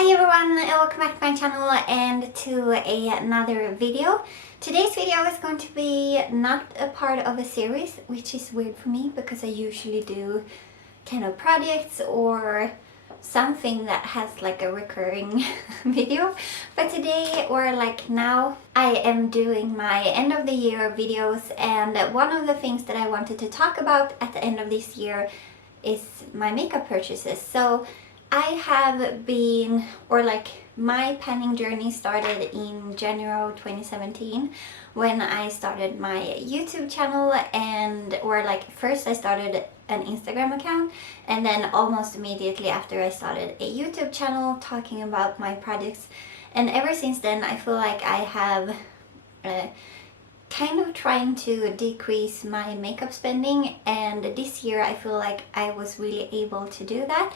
Hi everyone, and welcome back to my channel and to another video. Today's video is going to be not a part of a series, which is weird for me because I usually do kind of projects or something that has like a recurring video. But today, or like now, I am doing my end of the year videos, and one of the things that I wanted to talk about at the end of this year is my makeup purchases. So I have been, or like my panning journey started in January 2017 when I started my YouTube channel, and or like first I started an Instagram account, and then almost immediately after I started a YouTube channel talking about my projects. And ever since then I feel like I have kind of trying to decrease my makeup spending, and this year I feel like I was really able to do that.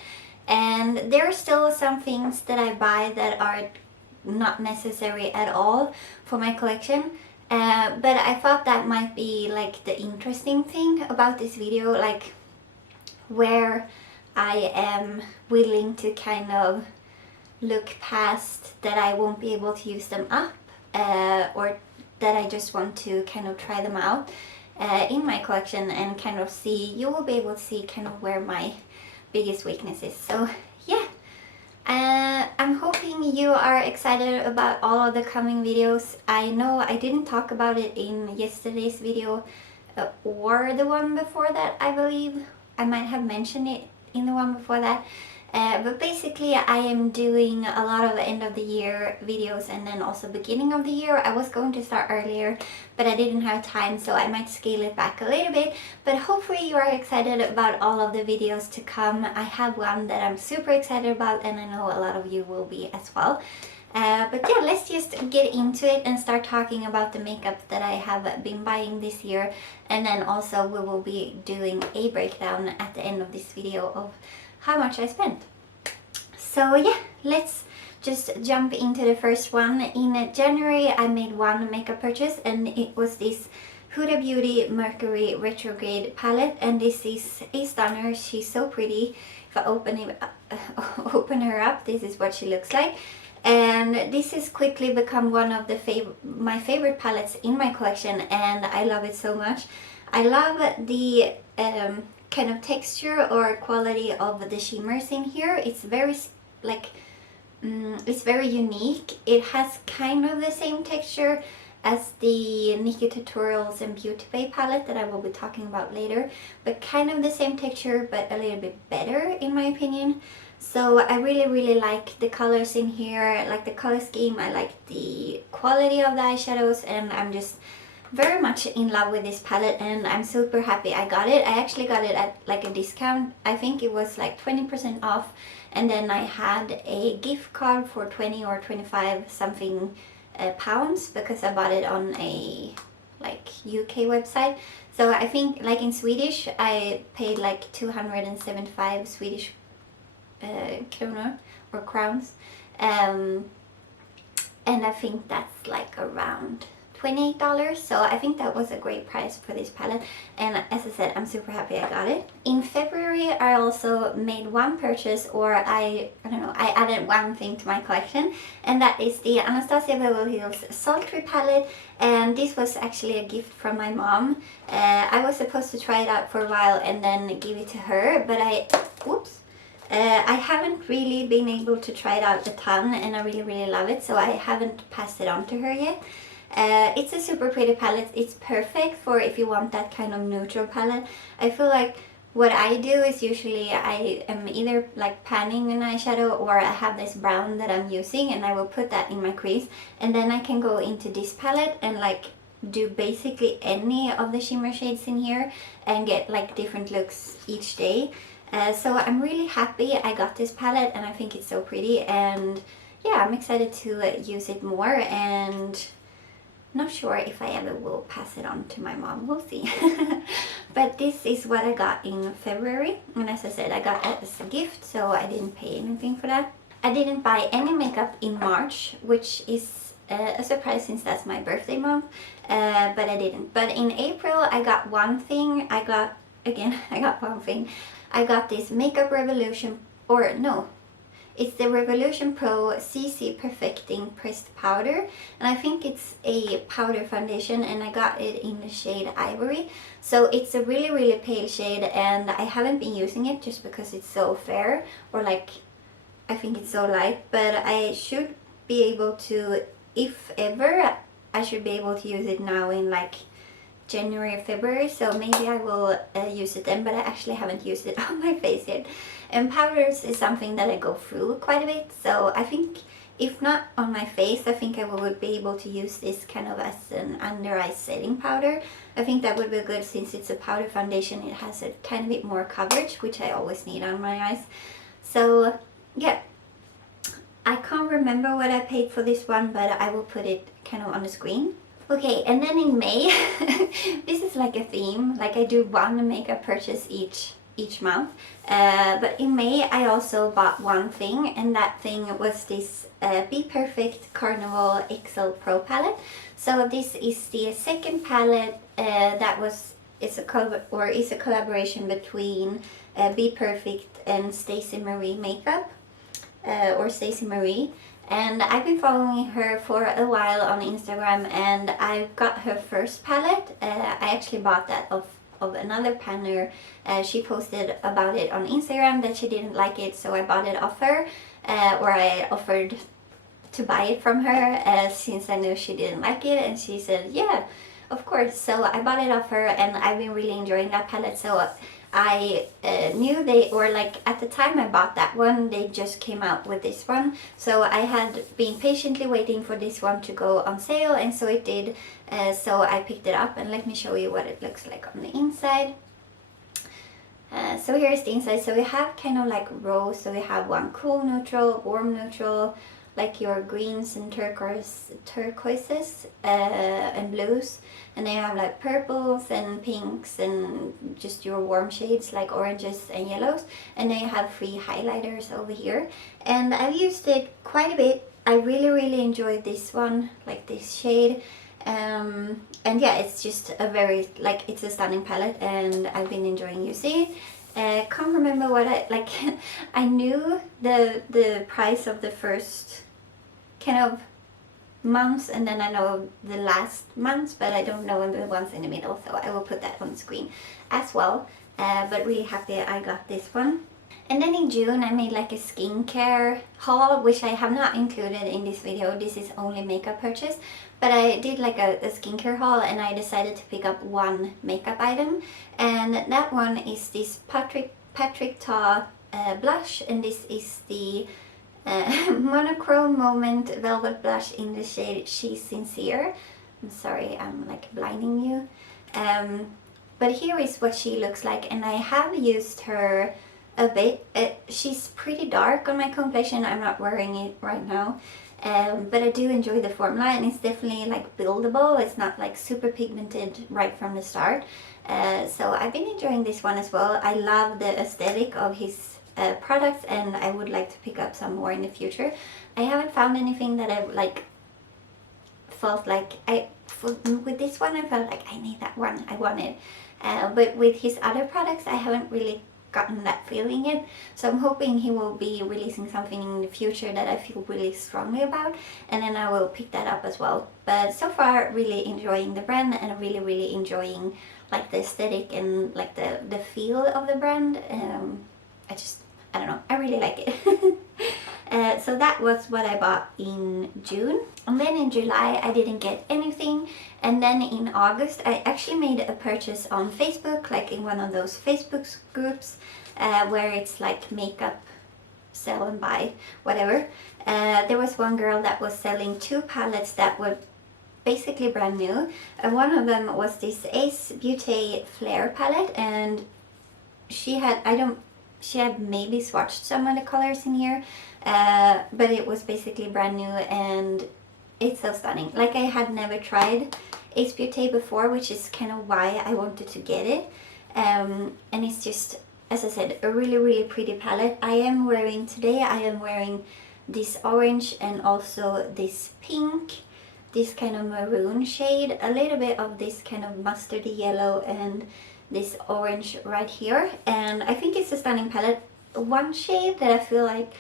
And there are still some things that I buy that are not necessary at all for my collection, but I thought that might be like the interesting thing about this video, like where I am willing to kind of look past that I won't be able to use them up, or that I just want to kind of try them out in my collection and kind of see, you will be able to see kind of where my biggest weaknesses. So yeah, I'm hoping you are excited about all of the coming videos. I know I didn't talk about it in yesterday's video or the one before that. I believe I might have mentioned it in the one before that. But basically I am doing a lot of end of the year videos, and then also beginning of the year. I was going to start earlier, but I didn't have time, so I might scale it back a little bit. But hopefully you are excited about all of the videos to come. I have one that I'm super excited about, and I know a lot of you will be as well. But yeah, let's just get into it and start talking about the makeup that I have been buying this year. And then also we will be doing a breakdown at the end of this video of how much I spent. So yeah, let's just jump into the first one. In January I made one makeup purchase, and it was this Huda Beauty Mercury Retrograde palette, and this is a stunner. She's so pretty. If I open her up, this is what she looks like. And this has quickly become one of my favorite palettes in my collection, and I love it so much. I love the kind of texture or quality of the shimmers in here. It's very like it's very unique. It has kind of the same texture as the Nikki Tutorials and Beauty Bay palette that I will be talking about later, but kind of the same texture but a little bit better in my opinion. So I really like the colors in here. I like the color scheme, I like the quality of the eyeshadows, and I'm just very much in love with this palette, and I'm super happy I got it. I actually got it at like a discount. I think it was like 20% off, and then I had a gift card for 20 or 25 something pounds because I bought it on a like UK website. So I think like in Swedish I paid like 275 Swedish kronor or crowns, and I think that's like around $28, so I think that was a great price for this palette. And as I said, I'm super happy I got it. In February I also made one purchase, or I don't know, I added one thing to my collection, and that is the Anastasia Beverly Hills Sultry palette. And this was actually a gift from my mom. I was supposed to try it out for a while and then give it to her, but I haven't really been able to try it out a ton, and I really love it, so I haven't passed it on to her yet. It's a super pretty palette. It's perfect for if you want that kind of neutral palette. I feel like what I do is usually I am either like panning an eyeshadow, or I have this brown that I'm using and I will put that in my crease, and then I can go into this palette and like do basically any of the shimmer shades in here and get like different looks each day. So I'm really happy I got this palette, and I think it's so pretty, and yeah, I'm excited to use it more, and not sure if I ever will pass it on to my mom, we'll see. But this is what I got in February, and as I said, I got that as a gift, so I didn't pay anything for that. I didn't buy any makeup in March, which is a surprise since that's my birthday month, but I didn't. But in April I got one thing. I got one thing. I got this Makeup Revolution, or no, It's the Revolution Pro CC Perfecting Pressed Powder, and I think it's a powder foundation, and I got it in the shade Ivory. So it's a really, really pale shade, and I haven't been using it just because it's so fair, or like, I think it's so light, but I should be able to, if ever, I should be able to use it now in like January or February, so maybe I will use it then, but I actually haven't used it on my face yet. And powders is something that I go through quite a bit, so I think if not on my face, I think I would be able to use this kind of as an under eye setting powder. I think that would be good since it's a powder foundation. It has a tiny bit more coverage, which I always need on my eyes. So yeah, I can't remember what I paid for this one, but I will put it kind of on the screen. Okay, and then in May, this is like a theme, like I do one makeup purchase each month, but in May I also bought one thing, and that thing was this Be Perfect Carnival XL Pro palette. So this is the second palette is a collaboration between Be Perfect and Stacey Marie Makeup, or Stacey Marie. And I've been following her for a while on Instagram, and I got her first palette. I actually bought that of another panner. She posted about it on Instagram that she didn't like it, so I bought it off her, or I offered to buy it from her since I knew she didn't like it, and she said yeah, of course. So I bought it off her, and I've been really enjoying that palette. So I knew at the time I bought that one, they just came out with this one. So I had been patiently waiting for this one to go on sale, and so it did. So I picked it up, and let me show you what it looks like on the inside. So here's the inside. So we have kind of like rows. So we have one cool neutral, warm neutral, like your greens and turquoises and blues, and then you have like purples and pinks and just your warm shades like oranges and yellows, and then you have 3 highlighters over here. And I've used it quite a bit. I really enjoyed this one, like this shade, and yeah, it's just a very, like, it's a stunning palette, and I've been enjoying using it. Can't remember what I like. I knew the price of the first kind of months, and then I know the last months, but I don't know the ones in the middle, so I will put that on the screen as well. But really happy I got this one. And then in June I made like a skincare haul, which I have not included in this video. This is only makeup purchase, but I did like a skincare haul, and I decided to pick up one makeup item, and that one is this Patrick Ta blush, and this is the monochrome moment velvet blush in the shade She's Sincere. I'm sorry, I'm like blinding you, but here is what she looks like, and I have used her a bit. She's pretty dark on my complexion. I'm not wearing it right now, but I do enjoy the formula, and it's definitely like buildable. It's not like super pigmented right from the start, so I've been enjoying this one as well. I love the aesthetic of his products, and I would like to pick up some more in the future. I haven't found anything that I like felt like with this one I felt like I need that one, I want it, but with his other products I haven't really gotten that feeling yet, so I'm hoping he will be releasing something in the future that I feel really strongly about, and then I will pick that up as well. But so far really enjoying the brand, and really enjoying like the aesthetic and like the feel of the brand. I don't know, I really like it. So that was what I bought in June. And then in July I didn't get anything, and then in August I actually made a purchase on Facebook, like in one of those Facebook groups where it's like makeup sell and buy, whatever. There was one girl that was selling 2 palettes that were basically brand new. One of them was this Ace Beauty Flare palette, and she had maybe swatched some of the colors in here, but it was basically brand new, and it's so stunning. Like, I had never tried Ace Beauty before, which is kind of why I wanted to get it, and it's just, as I said, a really pretty palette. I am wearing this orange and also this pink, this kind of maroon shade, a little bit of this kind of mustardy yellow, and this orange right here, and I think it's a stunning palette. One shade that I feel like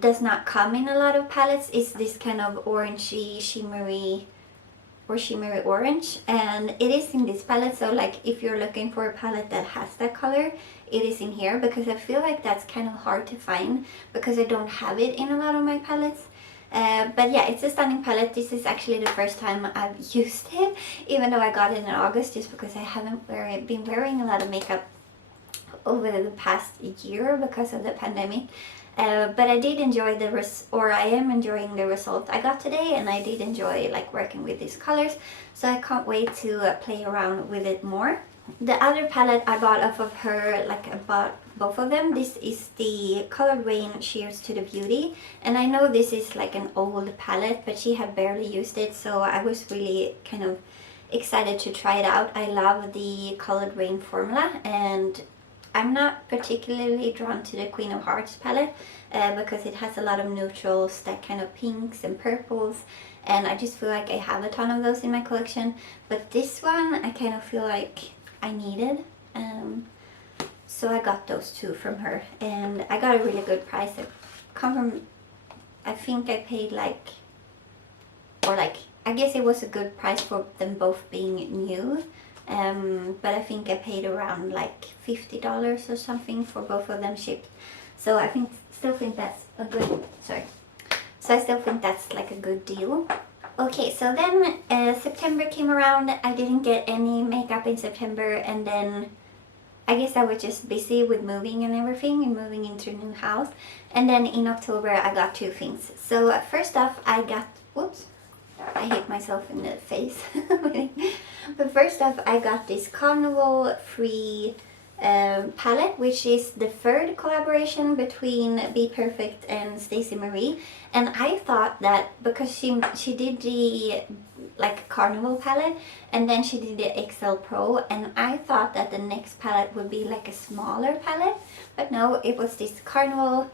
does not come in a lot of palettes is this kind of orangey, shimmery or shimmery orange, and it is in this palette. So like if you're looking for a palette that has that color, it is in here, because I feel like that's kind of hard to find because I don't have it in a lot of my palettes. But yeah, it's a stunning palette. This is actually the first time I've used it, even though I got it in August, just because I haven't been wearing a lot of makeup over the past year because of the pandemic. But I did enjoy I am enjoying the result I got today, and I did enjoy like working with these colors, so I can't wait to play around with it more. The other palette I bought off of her, like I bought both of them. This is the Colored Rain Cheers to the Beauty, and I know this is like an old palette, but she had barely used it, so I was really kind of excited to try it out. I love the Colored Rain formula, and I'm not particularly drawn to the Queen of Hearts palette because it has a lot of neutrals, that kind of pinks and purples, and I just feel like I have a ton of those in my collection. But this one I kind of feel like I needed, so I got those two from her, and I got a really good price. I think I paid like, I guess it was a good price for them both being new. But I think I paid around like $50 or something for both of them shipped. So I still think that's a good, So I still think that's like a good deal. Okay, so then September came around. I didn't get any makeup in September, and then I guess I was just busy with moving and everything, and moving into a new house. And then in October I got two things. So first off I got, whoops, I hit myself in the face. But first off, I got this Carnival Free palette, which is the third collaboration between Be Perfect and Stacey Marie. And I thought that because she did the like Carnival palette, and then she did the XL Pro, and I thought that the next palette would be like a smaller palette, but no, it was this Carnival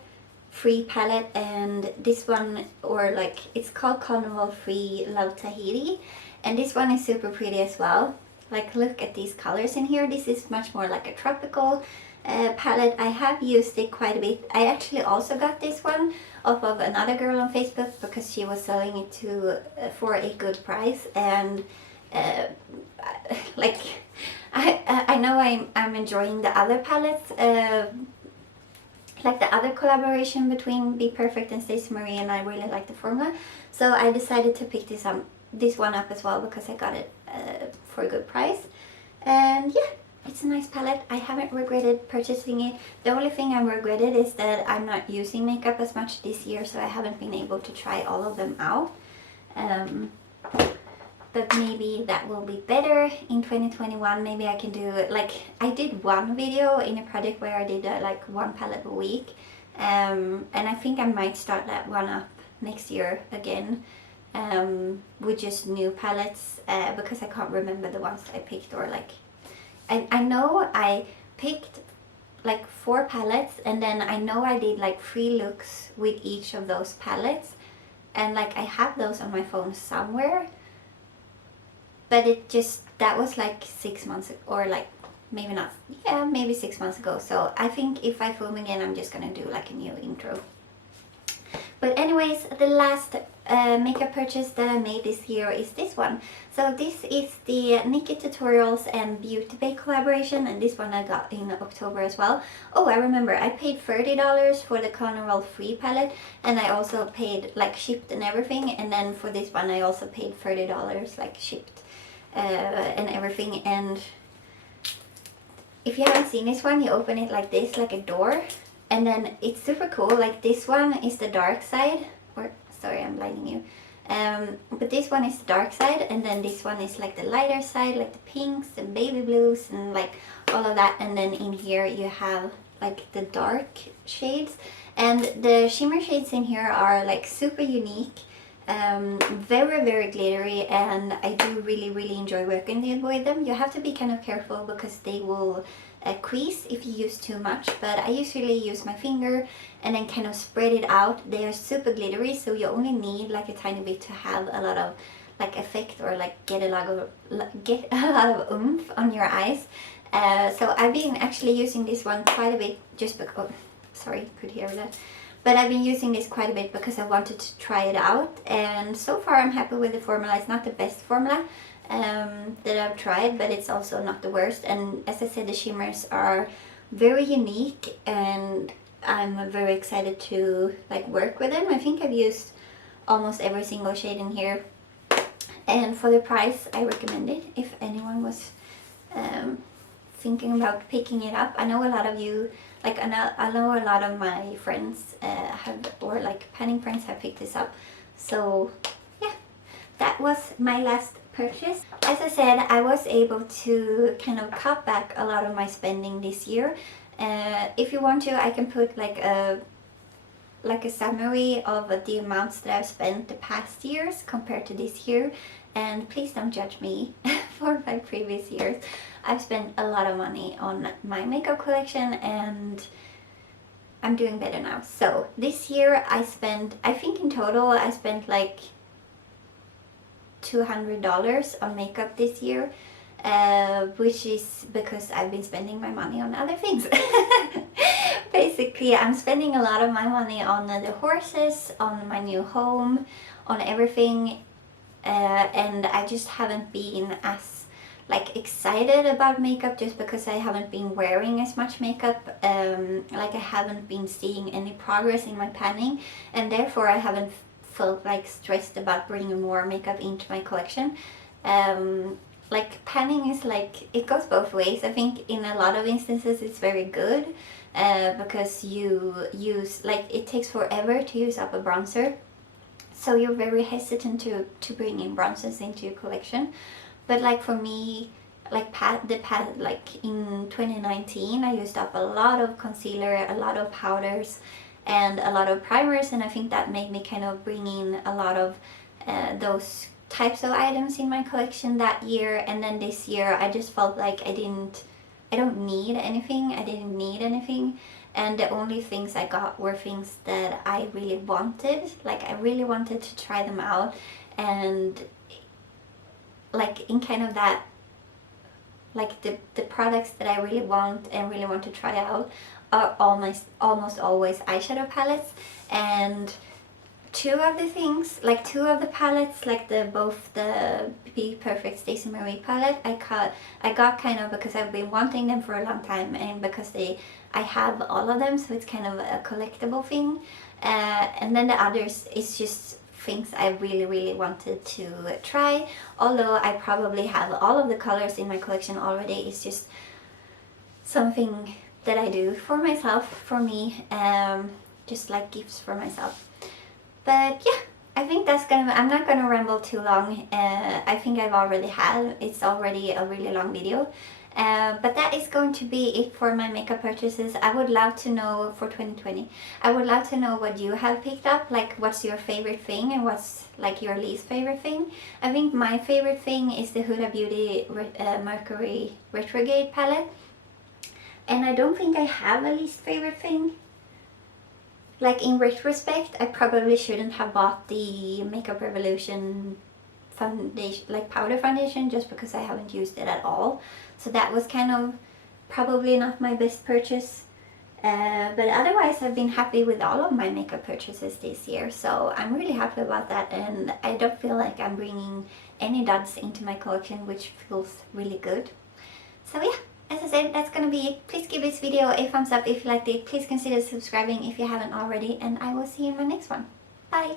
Free palette, and this one, or like it's called Carnival Free Love Tahiti, and this one is super pretty as well. Like look at these colors in here. This is much more like a tropical palette. I have used it quite a bit. I actually also got this one off of another girl on Facebook because she was selling it for a good price, and like I know I'm enjoying the other palettes, like the other collaboration between Be Perfect and Stacey Marie, and I really like the formula, so I decided to pick this one up as well because I got it for a good price. And yeah, it's a nice palette. I haven't regretted purchasing it. The only thing I regretted is that I'm not using makeup as much this year, so I haven't been able to try all of them out. But maybe that will be better in 2021. Maybe I can do, like, I did one video in a project where I did like one palette a week, and I think I might start that one up next year again, with just new palettes, because I can't remember the ones I picked, or like I know I picked like 4 palettes, and then I know I did like 3 looks with each of those palettes, and like I have those on my phone somewhere. But that was like 6 months ago, or like maybe not, yeah, maybe 6 months ago. So I think if I film again, I'm just gonna do like a new intro. But anyways, the last makeup purchase that I made this year is this one. So this is the Nikki Tutorials and Beauty Bay collaboration, and this one I got in October as well. Oh, I remember, I paid $30 for the Carnival Free palette, and I also paid like shipped and everything, and then for this one I also paid $30 like shipped and everything. And if you haven't seen this one, you open it like this, like a door, and then it's super cool. Like this one is the dark side, or sorry, I'm blinding you, but this one is the dark side, and then this one is like the lighter side, like the pinks and baby blues and like all of that. And then in here you have like the dark shades, and the shimmer shades in here are like super unique, very very glittery, and I do really enjoy working with them. You have to be kind of careful because they will crease if you use too much, but I usually use my finger and then kind of spread it out. They are super glittery, so you only need like a tiny bit to have a lot of like effect, or like get a lot of oomph on your eyes. So I've been actually using this one quite a bit, just because, oh, sorry, you could hear that. But I've been using this quite a bit because I wanted to try it out, and so far I'm happy with the formula. It's not the best formula that I've tried, but it's also not the worst. And as I said, the shimmers are very unique, and I'm very excited to like work with them. I think I've used almost every single shade in here, and for the price I recommend it if anyone was thinking about picking it up. I know a lot of you, like I know a lot of my friends have, or like panning friends have picked this up. So yeah, that was my last purchase. As I said, I was able to kind of cut back a lot of my spending this year. If you want to, I can put like a summary of the amounts that I've spent the past years compared to this year, and please don't judge me for my previous years. I've spent a lot of money on my makeup collection, and I'm doing better now. So this year I think in total I spent like $200 on makeup this year, which is because I've been spending my money on other things. Basically, I'm spending a lot of my money on the horses, on my new home, on everything, and I just haven't been as like excited about makeup just because I haven't been wearing as much makeup. Like I haven't been seeing any progress in my panning, and therefore I haven't felt like stressed about bringing more makeup into my collection. Like panning is like, it goes both ways. I think in a lot of instances it's very good because you use, like it takes forever to use up a bronzer, so you're very hesitant to bring in bronzers into your collection. But like for me, like like in 2019 I used up a lot of concealer, a lot of powders, and a lot of primers, and I think that made me kind of bring in a lot of those types of items in my collection that year. And then this year I just felt like I didn't need anything, and the only things I got were things that I really wanted. Like I really wanted to try them out, and like in kind of that, like the products that I really want and really want to try out are almost always eyeshadow palettes. And two of the palettes, like both the Be Perfect Stacey Marie palette, I got kind of because I've been wanting them for a long time, and because I have all of them, so it's kind of a collectible thing. And then the others is just things I really wanted to try, although I probably have all of the colors in my collection already. It's just something that I do for myself, for me, just like gifts for myself. But yeah, I think I'm not gonna ramble too long. I think it's already a really long video. But that is going to be it for my makeup purchases. I would love to know for 2020. I would love to know what you have picked up, like what's your favorite thing and what's like your least favorite thing. I think my favorite thing is the Huda Beauty Mercury Retrograde palette. And I don't think I have a least favorite thing. Like in retrospect, I probably shouldn't have bought the Makeup Revolution foundation, like powder foundation, just because I haven't used it at all. So that was kind of probably not my best purchase. But otherwise I've been happy with all of my makeup purchases this year, so I'm really happy about that, and I don't feel like I'm bringing any duds into my collection, which feels really good. So yeah, as I said, that's gonna be it. Please give this video a thumbs up if you liked it. Please consider subscribing if you haven't already, and I will see you in my next one. Bye!